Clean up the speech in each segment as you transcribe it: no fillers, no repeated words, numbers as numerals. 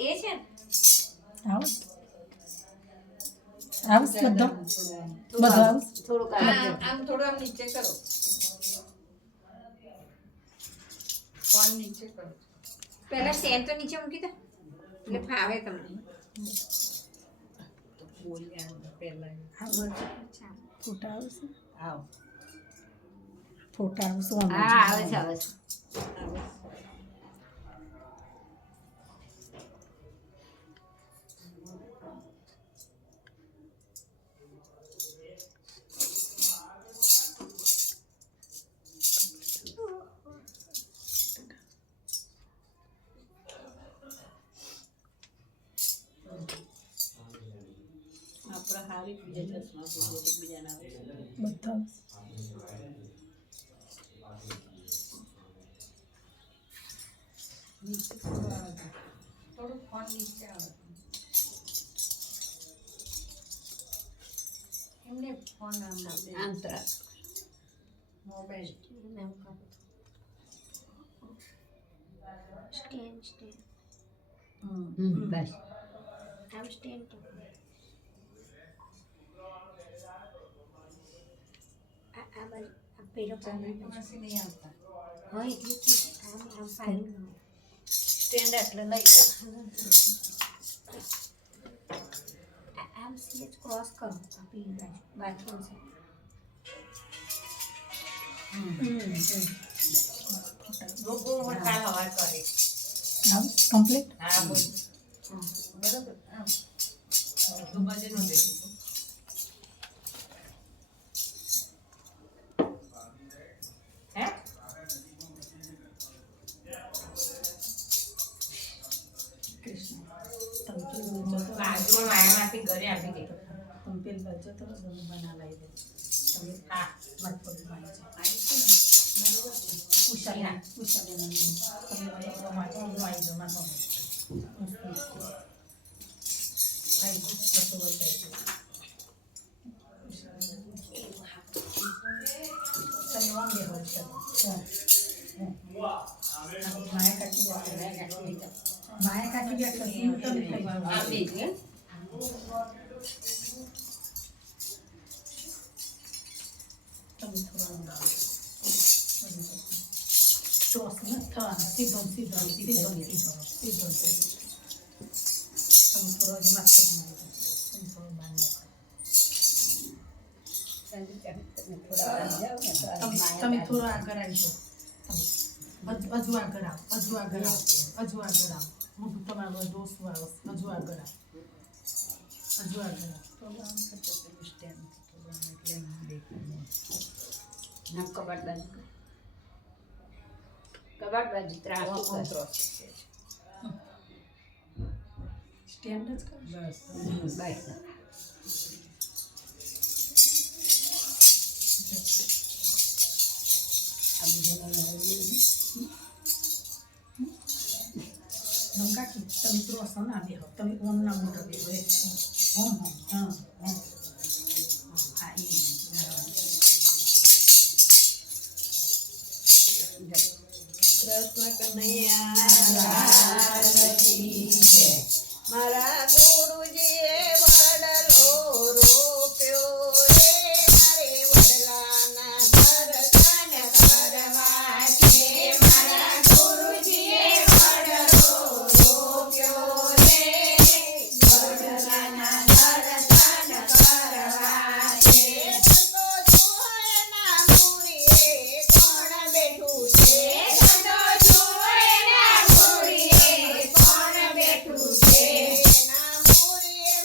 એ છે આવું આવું બધું આવું થોડુંક આમ થોડું આમ નીચે કરો ફોન નીચે કરો પહેલા સ્ટેન્ડ તો નીચે મૂકી દે એટલે ફાવે તમને બોલ્યા પહેલા ફોટા આવશે આવ ફોટા આવશે હા આવે છે આવે છે આપણા હારી બીજા ચશ્મા પૂછે એકબીજાના આવે બધા નીચે થોડું ફોન નીચે આવે એમને ફોન આમ તરફ મોબાઈલ સ્ટેન્ડ સ્ટેન્ડ બસ આમ સ્ટેન્ડ આ બાજુ આ પેલો ચાંદીમાંથી નહીં આવતા હા એટલે આમ આમ ફાઈન સ્ટેન્ડ એટલે લઈ આમ સીધે ક્રોસ કરો આ પેલી બાજુ બાથરૂમ છે લોકો મોટા હવા કરે આવું કમ્પ્લીટ હા બોલ બરાબર હા તો બજે નો દેખી હે કૃષ્ણ બાજુ વાયામાંથી ઘરે આવી ગઈ તમે પેલી બાજુ તો તમે બનાવી દે તમે હા મતપડી મારી છે બરોબર ઉષા બેન તમે બધા માટે આવી જાઓ મારો આઈ બધું બતાવી તમે વાંગે હોય છે માયા કાઢી બેઠો સિંહ તો નહીં આમ દેજે તમે થોડા ચોસ ન થવાનું સીધો સીધો સીધો સીધો સીધો તમે થોડો જ માથો મારી તમે થોડો બાંધી તમે થોડો આગળ આવી જાઓ હજુ આગળ આવો હજુ આગળ આવો હજુ આગળ આવો મોટું તમારો દોસ્ત વાળો હજુ આગળ આવો હજુ આગળ આવો કબાટ બાજુ ત્રાસ સ્ટેન્ડ જ કરો બસ બસ નમકાકી તમે ત્રોસો ના બેહો તમે ઓમ ના મોટો બેહો ઓમ ઓમ હા ઓમ હા એ કૃષ્ણ કનૈયા મારા ગુરુજીએ વડલો રોપ્યો રે મારે વડલાના દર્શન કરવા છે મારા ગુરુજીએ વડલો રોપ્યો રે વડલાના દર્શન કરવા છે સંતો જોય ના મુરીએ કોણ બેઠું છે સંતો જોય ના મુરીએ કોણ બેઠું છે ના મુરીએ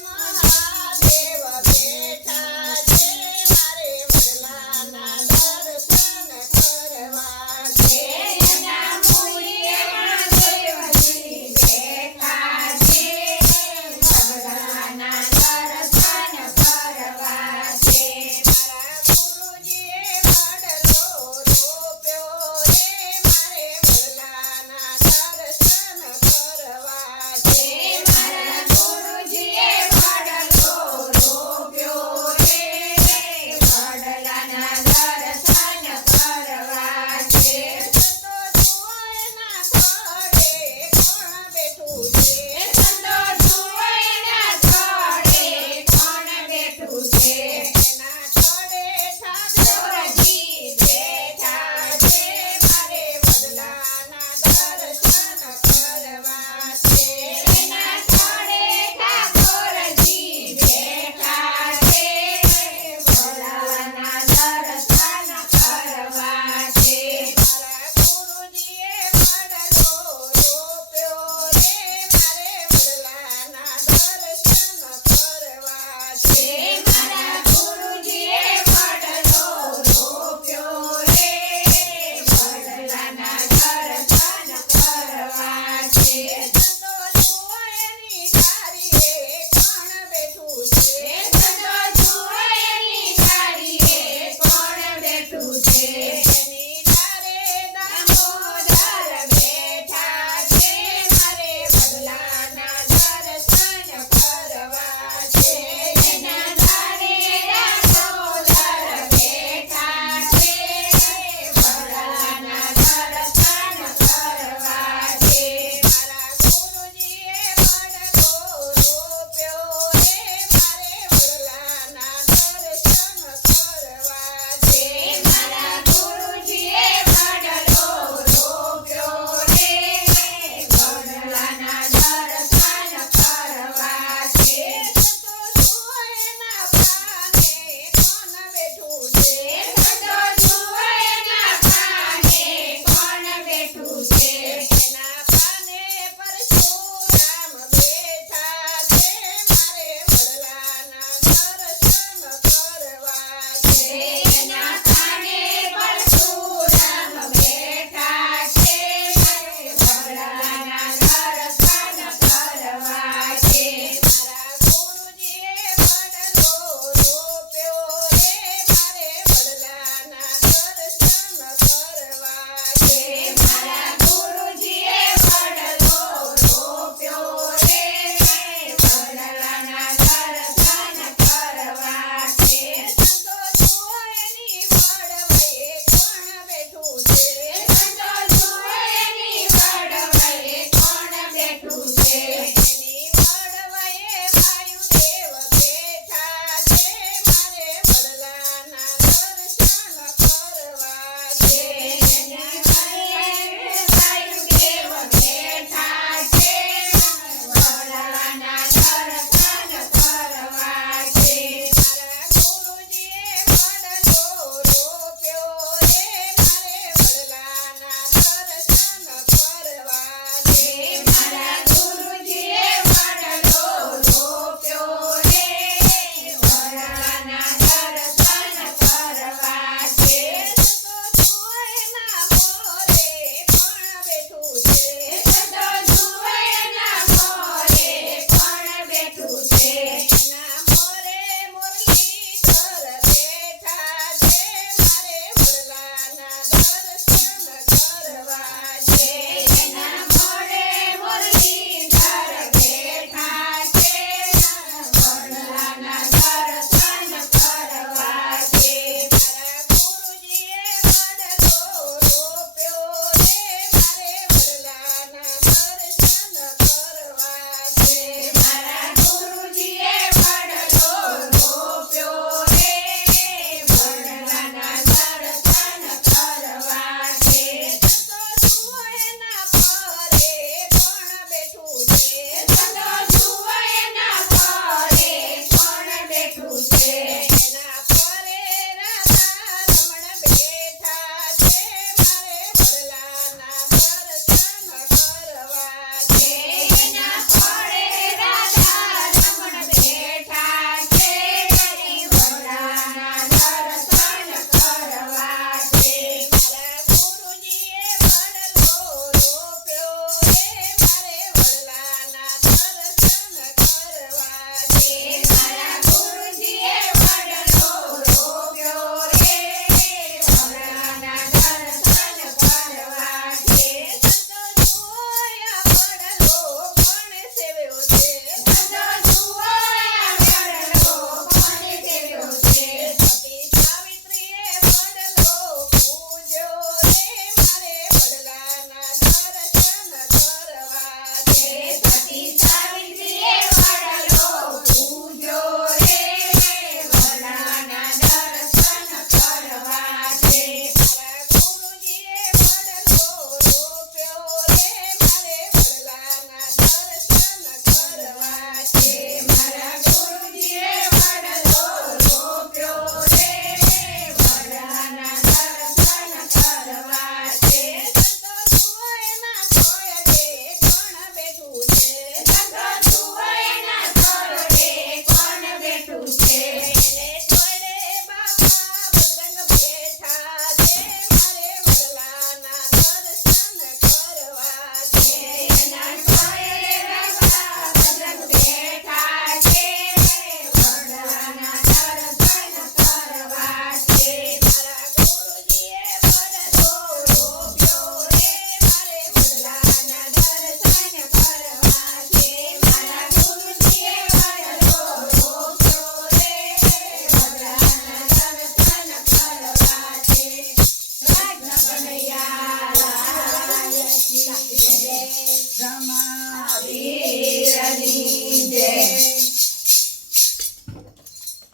છે